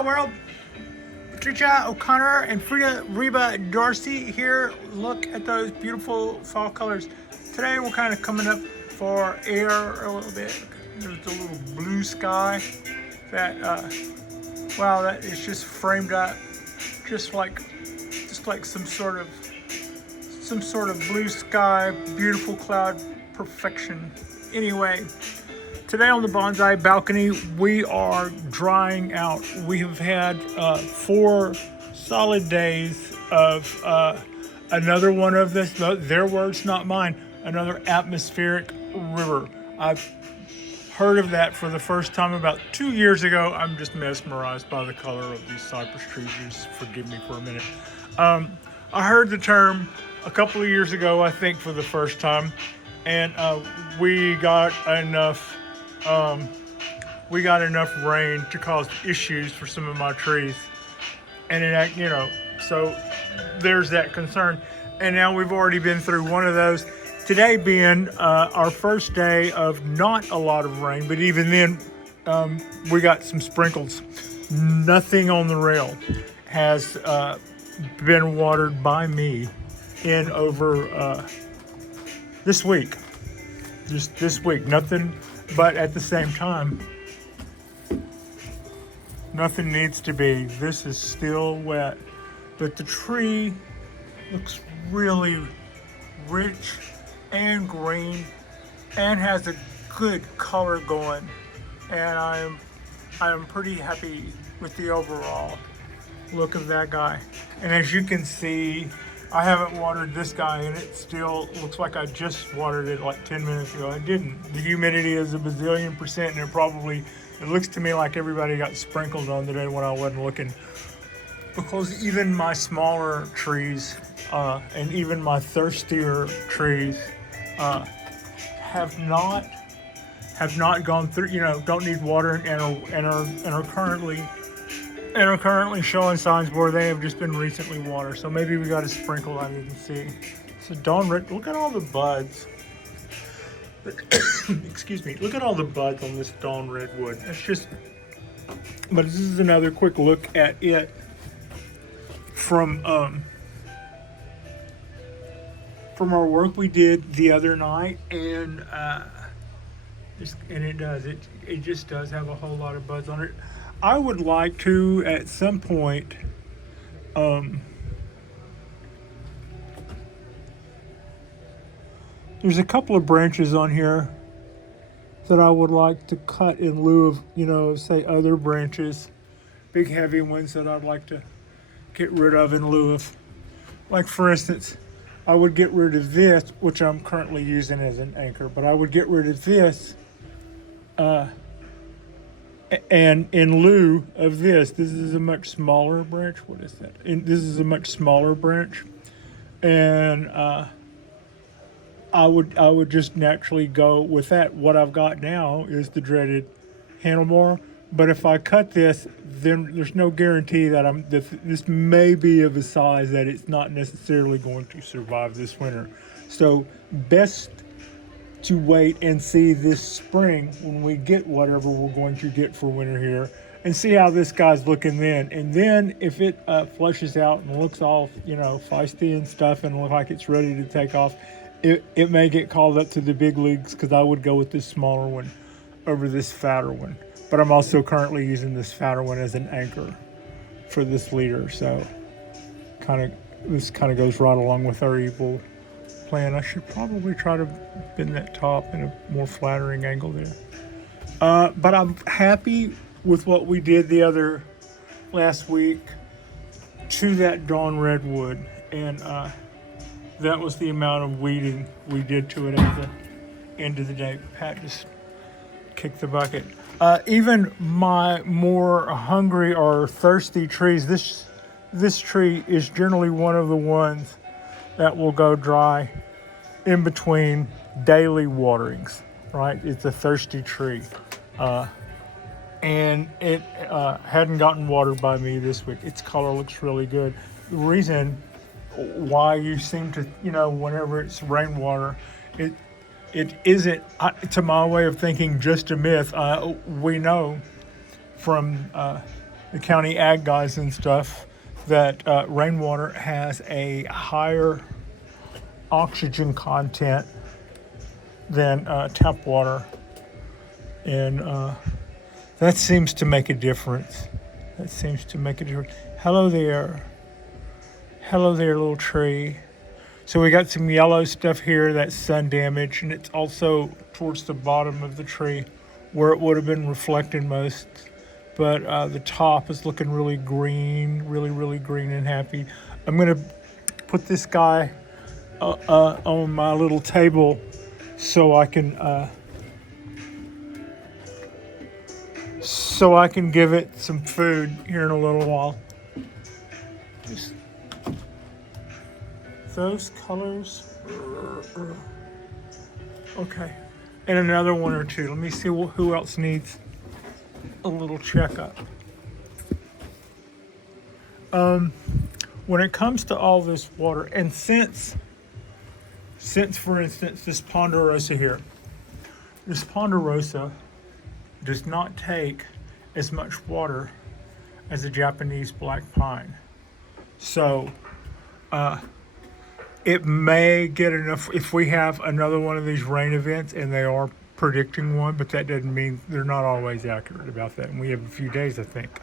Hello world, Patricia O'Connor and Frida Reba Darcy here. Look at those beautiful fall colors. Today we're kind of coming up for air a little bit. There's a little blue sky that, wow, that is just framed up just like some sort of blue sky, beautiful cloud perfection. Anyway, today on the Bonsai Balcony, we are drying out. We have had 4 solid days of another one of this, their words, not mine, another atmospheric river. I've heard of that for the first time about 2 years ago. I'm just mesmerized by the color of these cypress trees. Just forgive me for a minute. I heard the term a couple of years ago, I think, for the first time, and we got enough rain to cause issues for some of my trees, and so there's that concern. And now we've already been through one of those. Today being our first day of not a lot of rain, but even then, we got some sprinkles. Nothing on the rail has been watered by me in over this week. Just this week, nothing. But at the same time, nothing needs to be. This is still wet, but the tree looks really rich and green and has a good color going, and I am pretty happy with the overall look of that guy. And as you can see, I haven't watered this guy, and it still looks like I just watered it like 10 minutes ago. I didn't. The humidity is a bazillion %, and it looks to me like everybody got sprinkled on today when I wasn't looking. Because even my smaller trees and even my thirstier trees have not gone through, don't need water, and are currently showing signs where they have just been recently watered. So maybe we got a sprinkle I didn't see. So look at all the buds. Excuse me. Look at all the buds on this dawn redwood. But this is another quick look at it from our work we did the other night, and it just does have a whole lot of buds on it. I would like to, at some point, there's a couple of branches on here that I would like to cut in lieu of, say, other branches, big heavy ones that I'd like to get rid of in lieu of. Like, for instance, I would get rid of this, which I'm currently using as an anchor, but I would get rid of this, and in lieu of this is a much smaller branch. What is that? This is a much smaller branch, and I would just naturally go with that. What I've got now is the dreaded handlebar, but if I cut this, then there's no guarantee that this may be of a size that it's not necessarily going to survive this winter. So best to wait and see this spring when we get whatever we're going to get for winter here, and see how this guy's looking then. And then if it flushes out and looks all feisty and stuff and look like it's ready to take off, it may get called up to the big leagues, because I would go with this smaller one over this fatter one. But I'm also currently using this fatter one as an anchor for this leader, so this kind of goes right along with our evil plan. I should probably try to bend that top in a more flattering angle there. But I'm happy with what we did last week to that dawn redwood, and that was the amount of weeding we did to it at the end of the day. Pat just kicked the bucket. Even my more hungry or thirsty trees, this tree is generally one of the ones that will go dry in between daily waterings, right? It's a thirsty tree. And it hadn't gotten watered by me this week. Its color looks really good. The reason why you seem to, whenever it's rainwater, it isn't, to my way of thinking, just a myth. We know from the county ag guys and stuff that rainwater has a higher oxygen content than tap water, and that seems to make a difference. Hello there, little tree. So we got some yellow stuff here that's sun damage, and it's also towards the bottom of the tree where it would have been reflected most. But the top is looking really green, really green and happy. I'm gonna put this guy on my little table so I can give it some food here in a little while. Just those colors. Okay, and another one or two. Let me see who else needs a little checkup. When it comes to all this water, and since for instance this ponderosa here, this ponderosa does not take as much water as a Japanese black pine, so it may get enough if we have another one of these rain events, and they are predicting one, but that doesn't mean they're not always accurate about that, and we have a few days, I think.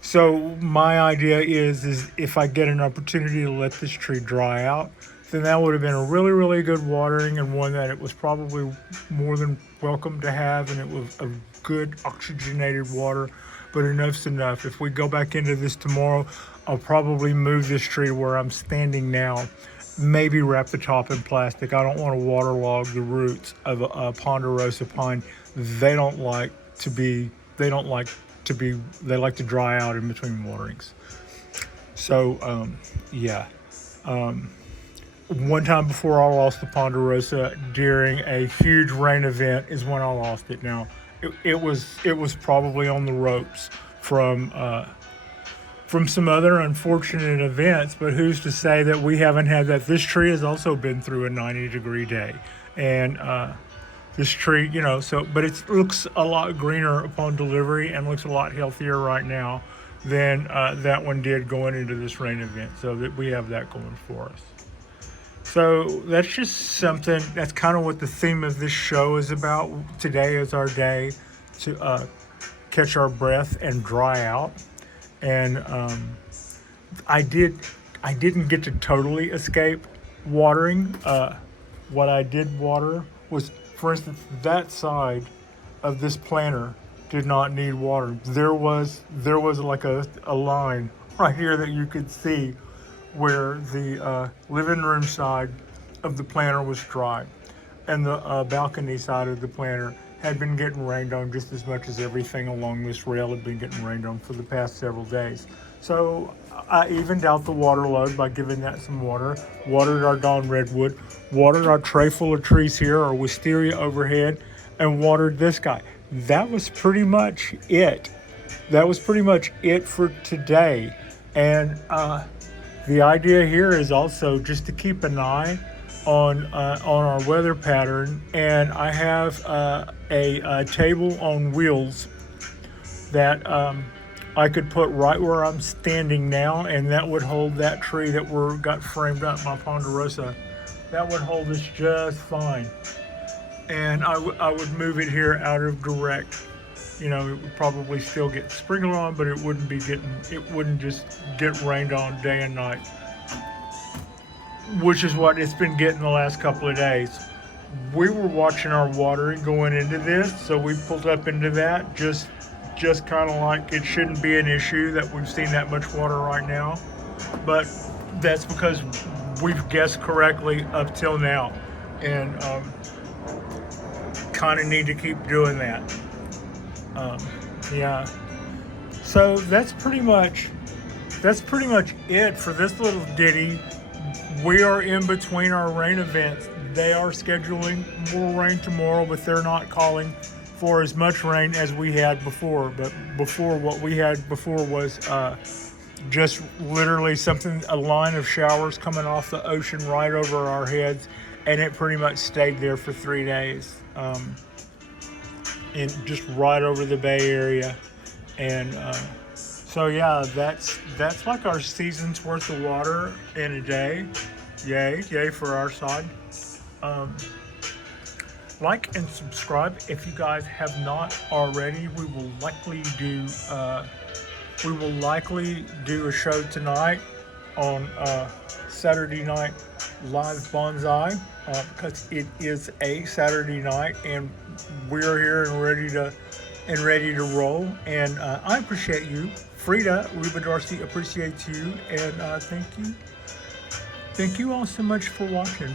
So my idea is if I get an opportunity to let this tree dry out, then that would have been a really good watering, and one that it was probably more than welcome to have, and it was a good oxygenated water, but enough's enough. If we go back into this tomorrow, I'll probably move this tree to where I'm standing now, maybe wrap the top in plastic. I don't want to waterlog the roots of a ponderosa pine. They like to dry out in between waterings. So one time before I lost the ponderosa during a huge rain event is when I lost it. Now it was probably on the ropes from some other unfortunate events, but who's to say that we haven't had that? This tree has also been through a 90-degree day, and this tree, but it looks a lot greener upon delivery and looks a lot healthier right now than that one did going into this rain event, so that we have that going for us. So that's just something, that's kind of what the theme of this show is about. Today is our day to catch our breath and dry out. And I didn't get to totally escape watering. What I did water was, for instance, that side of this planter did not need water. There was like a line right here that you could see where the living room side of the planter was dry, and the balcony side of the planter had been getting rained on just as much as everything along this rail had been getting rained on for the past several days. So I evened out the water load by giving that some water, watered our Dawn Redwood, watered our tray full of trees here, our wisteria overhead, and watered this guy. That was pretty much it. For today. And the idea here is also just to keep an eye on our weather pattern, and I have a table on wheels that I could put right where I'm standing now, and that would hold that tree that got framed up, my ponderosa. That would hold us just fine, and I would move it here out of direct. It would probably still get sprinkled on, but it wouldn't just get rained on day and night, which is what it's been getting the last couple of days. We were watching our watering going into this, so we pulled up into that just kind of like it shouldn't be an issue that we've seen that much water right now, but that's because we've guessed correctly up till now, and kind of need to keep doing that. So that's pretty much it for this little ditty. We are in between our rain events. They are scheduling more rain tomorrow, but they're not calling for as much rain as we had before. But what we had before was just literally a line of showers coming off the ocean right over our heads, and it pretty much stayed there for 3 days. And just right over the Bay Area, and So yeah, that's like our season's worth of water in a day. Yay, yay for our side. Um, like and subscribe if you guys have not already. We will likely do a show tonight on Saturday night live bonsai because it is a Saturday night and we're here and ready to roll. And I appreciate you, Frida. Reba Darcy appreciates you, and thank you all so much for watching.